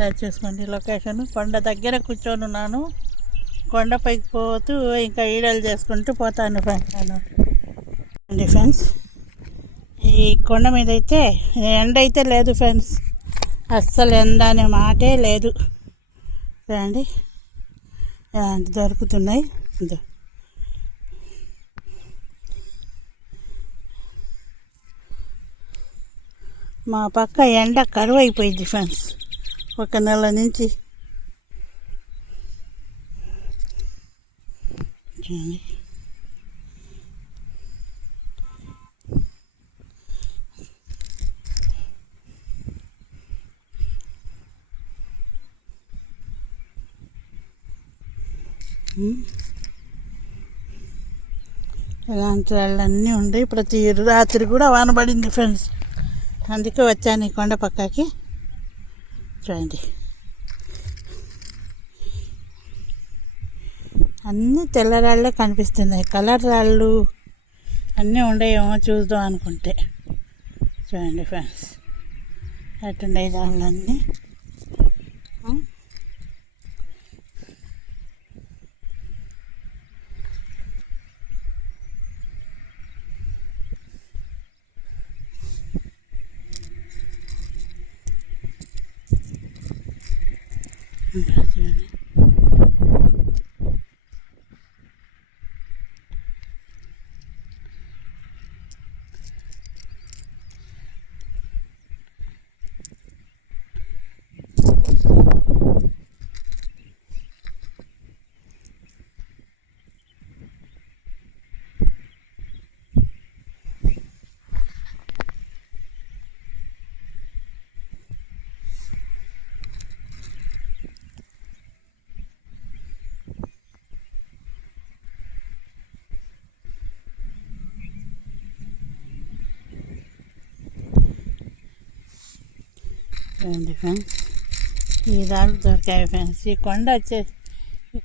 ఒకసారి చూసుకోండి లొకేషన్. కొండ దగ్గర కూర్చొని ఉన్నాను. కొండపైకి పోతూ ఇంకా వీడియోలు చేసుకుంటూ పోతాను ఫ్రెండ్స్. నేను ఫ్రెండ్స్ ఈ కొండ మీద అయితే ఎండ అయితే లేదు ఫ్రెండ్స్. అస్సలు ఎండ అనే మాటే లేదు. చూడండి ఇలాంటి దొరుకుతున్నాయి. మా పక్క ఎండ కరువు అయిపోయింది ఫ్రెండ్స్ ఒక నెల నుంచి. ఇలాంటి వాళ్ళన్నీ ఉండి ప్రతి రాత్రి కూడా వాన పడింది ఫ్రెండ్స్. అందుకే వచ్చాను ఈ కొండ పక్కకి. చూడండి అన్నీ తెల్ల రాళ్ళే కనిపిస్తున్నాయి. కలర్ రాళ్ళు అన్నీ ఉండేమో చూద్దాం అనుకుంటే. చూడండి ఫ్రెండ్స్ అటుండే రాళ్ళన్నీ. చూడండి చూడండి ఫ్రెండ్స్ ఈ రాళ్ళు దొరికాయి ఫ్రెండ్స్. ఈ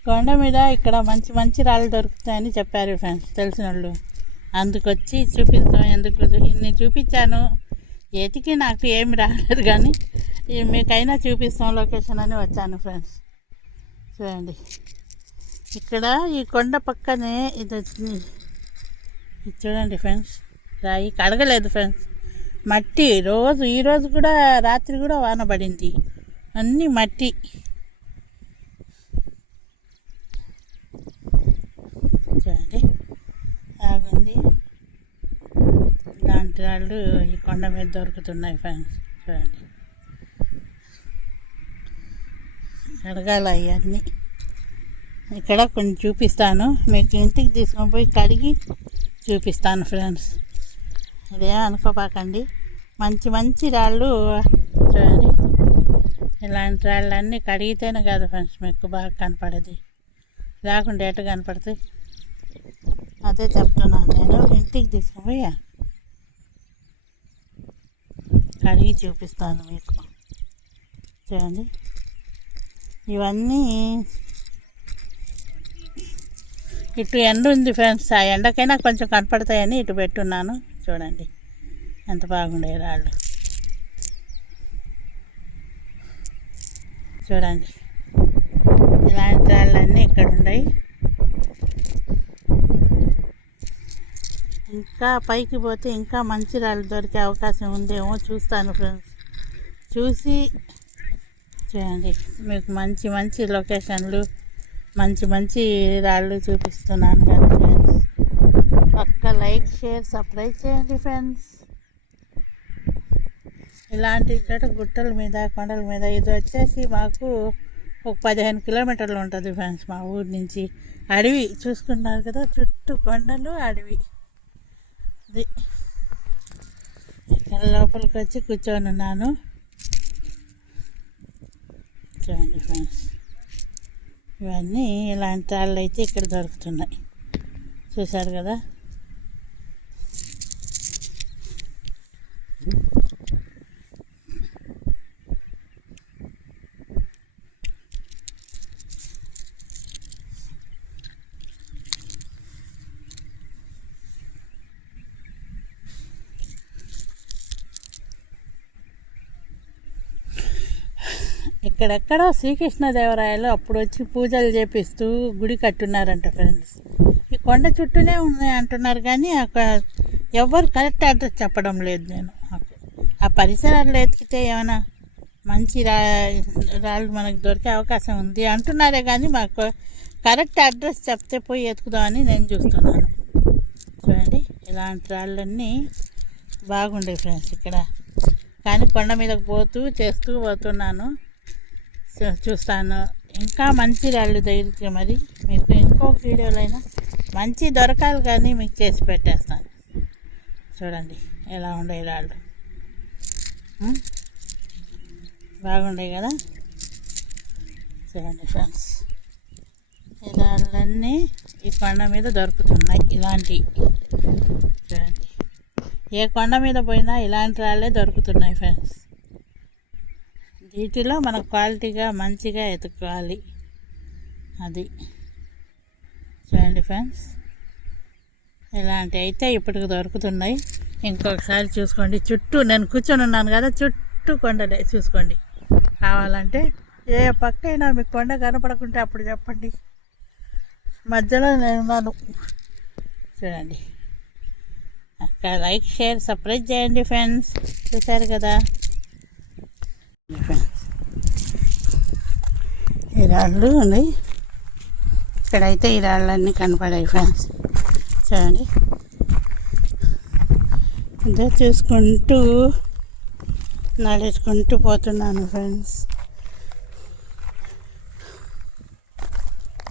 కొండ మీద ఇక్కడ మంచి మంచి రాళ్ళు దొరుకుతాయని చెప్పారు ఫ్రెండ్స్ తెలిసిన వాళ్ళు. అందుకొచ్చి చూపిస్తాం. ఎందుకు ఇన్ని చూపించాను, ఏటికి నాకు ఏమి రాలేదు కానీ మీకైనా చూపిస్తాం లొకేషన్ అని వచ్చాను ఫ్రెండ్స్. చూడండి ఇక్కడ ఈ కొండ పక్కనే ఇది చూడండి ఫ్రెండ్స్. రాయి కడగలేదు ఫ్రెండ్స్, మట్టి. ఈరోజు కూడా రాత్రి కూడా వాన పడింది. అన్నీ మట్టి. చూడండి ఆగింది. ఇలాంటి రాళ్ళు ఈ కొండ మీద దొరుకుతున్నాయి ఫ్రెండ్స్. చూడండి కడగాలి అవన్నీ. ఇక్కడ కొంచెం చూపిస్తాను మీకు. ఇంటికి తీసుకొని పోయి కడిగి చూపిస్తాను ఫ్రెండ్స్. ఇదేమో అనుకోపాకండి. మంచి మంచి రాళ్ళు చూడండి. ఇలాంటి రాళ్ళన్నీ కడిగితేనే కాదు ఫ్రెండ్స్ మీకు బాగా కనపడేది, లేకుండా ఎటు కనపడుతుంది. అదే చెప్తున్నాను నేను. ఇంటికి తీసుకుపోయి కడిగి చూపిస్తాను మీకు. చూడండి ఇవన్నీ ఇటు ఎండ ఉంది ఫ్రెండ్స్. ఆ ఎండకైనా కొంచెం కనపడతాయని ఇటు పెట్టున్నాను. చూడండి ఎంత బాగుండే రాళ్ళు. చూడండి ఇలాంటి రాళ్ళన్నీ ఇక్కడ ఉన్నాయి. ఇంకా పైకి పోతే ఇంకా మంచి రాళ్ళు దొరికే అవకాశం ఉందేమో చూస్తాను ఫ్రెండ్స్. చూసి చూడండి మీకు మంచి మంచి లొకేషన్లు, మంచి మంచి రాళ్ళు చూపిస్తున్నాను కదా ఫ్రెండ్స్. పక్క లైక్, షేర్, సబ్స్క్రైబ్ చేయండి ఫ్రెండ్స్. ఇలాంటి గుట్టల మీద, కొండల మీద. ఇది వచ్చేసి మాకు ఒక 15 కిలోమీటర్లు ఉంటుంది ఫ్రెండ్స్ మా ఊరి నుంచి. అడవి చూసుకున్నారు కదా, చుట్టూ కొండలు, అడవి. ఇది ఇక్కడ లోపలికి వచ్చి కూర్చొని ఉన్నాను. చూడండి ఫ్రెండ్స్ ఇవన్నీ ఇలాంటి రాళ్ళు అయితే ఇక్కడ దొరుకుతున్నాయి. చూశారు కదా. ఎక్కడెక్కడో శ్రీకృష్ణదేవరాయలు అప్పుడు వచ్చి పూజలు చేపిస్తూ గుడి కట్టున్నారంట ఫ్రెండ్స్. ఈ కొండ చుట్టూనే ఉన్నాయి అంటున్నారు, కానీ ఎవరు కరెక్ట్ అడ్రస్ చెప్పడం లేదు. నేను ఆ పరిసరాల్లో ఎతికితే ఏమైనా మంచి రాళ్ళు మనకు దొరికే అవకాశం ఉంది అంటున్నారే, కానీ మాకు కరెక్ట్ అడ్రస్ చెప్తే పోయి ఎతుకుదామని నేను చూస్తున్నాను. చూడండి, ఇలాంటి రాళ్ళన్నీ బాగుండే ఫ్రెండ్స్ ఇక్కడ. కానీ కొండ మీదకి చేస్తూ పోతున్నాను, చూస్తాను. ఇంకా మంచి రాళ్ళు దగ్గరికి మరి మీకు ఇంకొక వీడియోలో అయినా మంచి దొరకాలి, కానీ మీకు చేసి పెట్టేస్తాను. చూడండి ఎలా ఉండే రాళ్ళు, బాగుండే కదా. చూడండి ఫ్రెండ్స్, ఈ రాళ్ళన్నీ ఈ కొండ మీద దొరుకుతున్నాయి. ఇలాంటి చూడండి, ఏ కొండ మీద పోయినా ఇలాంటి రాళ్ళే దొరుకుతున్నాయి ఫ్రెండ్స్. వీటిలో మనకు క్వాలిటీగా మంచిగా ఎత్తుకోవాలి. అది చూడండి ఫ్రెండ్స్, ఇలాంటి అయితే ఇప్పటికి దొరుకుతున్నాయి. ఇంకొకసారి చూసుకోండి, చుట్టూ నేను కూర్చొని ఉన్నాను కదా, చుట్టూ కొండలే. చూసుకోండి, కావాలంటే ఏ పక్కైనా మీకు కొండ కనపడకుంటే అప్పుడు చెప్పండి, మధ్యలో నేను ఉన్నాను. చూడండి, అక్కడ లైక్ షేర్ సబ్స్క్రైబ్ చేయండి ఫ్రెండ్స్. చూశారు కదా ఫ్రెండ్స్, ఈ రాళ్ళు ఉన్నాయి. ఇక్కడైతే ఈ రాళ్ళన్నీ కనపడాయి ఫ్రెండ్స్. చూడండి, ఇదే చూసుకుంటూ నడుచుకుంటూ పోతున్నాను ఫ్రెండ్స్.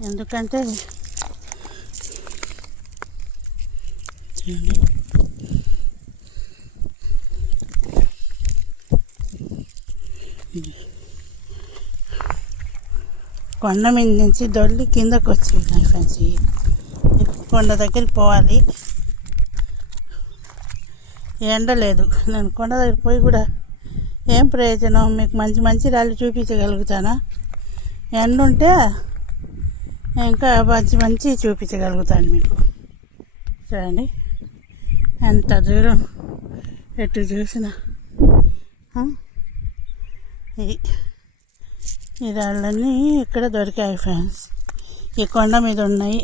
ఎందుకంటే చూడండి, కొండ మీద నుంచి దొల్లి కిందకు వచ్చి ఉన్నాయి ఫ్రెండ్స్. కొండ దగ్గరికి పోవాలి, ఎండ లేదు. నేను కొండ దగ్గర పోయి కూడా ఏం ప్రయోజనం, మీకు మంచి మంచి రాళ్ళు చూపించగలుగుతానా? ఎండ ఉంటే ఇంకా మంచి చూపించగలుగుతాను మీకు. చూడండి ఎంత దూరం, ఎటు చూసినా ఈ రాళ్ళన్నీ ఇక్కడ దొరికాయి ఫ్రెండ్స్. ఈ కొండ మీద ఉన్నాయి,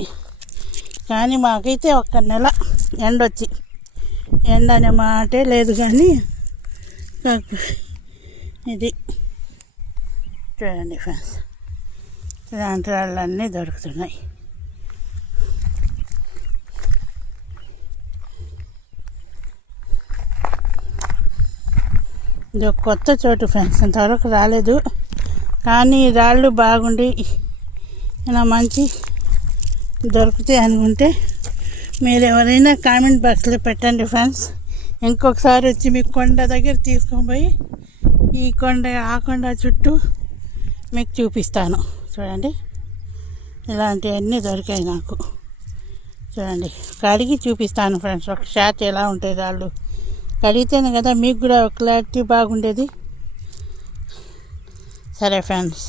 కానీ మాకైతే ఒక్క నెల ఎండొచ్చి ఎండ అనే మాటే లేదు. కానీ ఇది చూడండి ఫ్రెండ్స్, ఇలాంటి రాళ్ళన్నీ దొరుకుతున్నాయి. ఇది ఒక కొత్త చోటు ఫ్రెండ్స్, ఇంతవరకు రాలేదు. కానీ రాళ్ళు బాగుండి ఇలా మంచి దొరుకుతాయి అనుకుంటే మీరు ఎవరైనా కామెంట్ బాక్స్లో పెట్టండి ఫ్రెండ్స్. ఇంకొకసారి వచ్చి మీకు కొండ దగ్గర తీసుకొని పోయి ఈ కొండ ఆ కొండ చుట్టూ మీకు చూపిస్తాను. చూడండి, ఇలాంటివన్నీ దొరికాయి నాకు. చూడండి, కడిగి చూపిస్తాను ఫ్రెండ్స్. ఒక షాట్ ఎలా ఉంటాయి రాళ్ళు కడిగితేనే కదా మీకు కూడా క్లారిటీ బాగుండేది. సరే ఫ్రెండ్స్.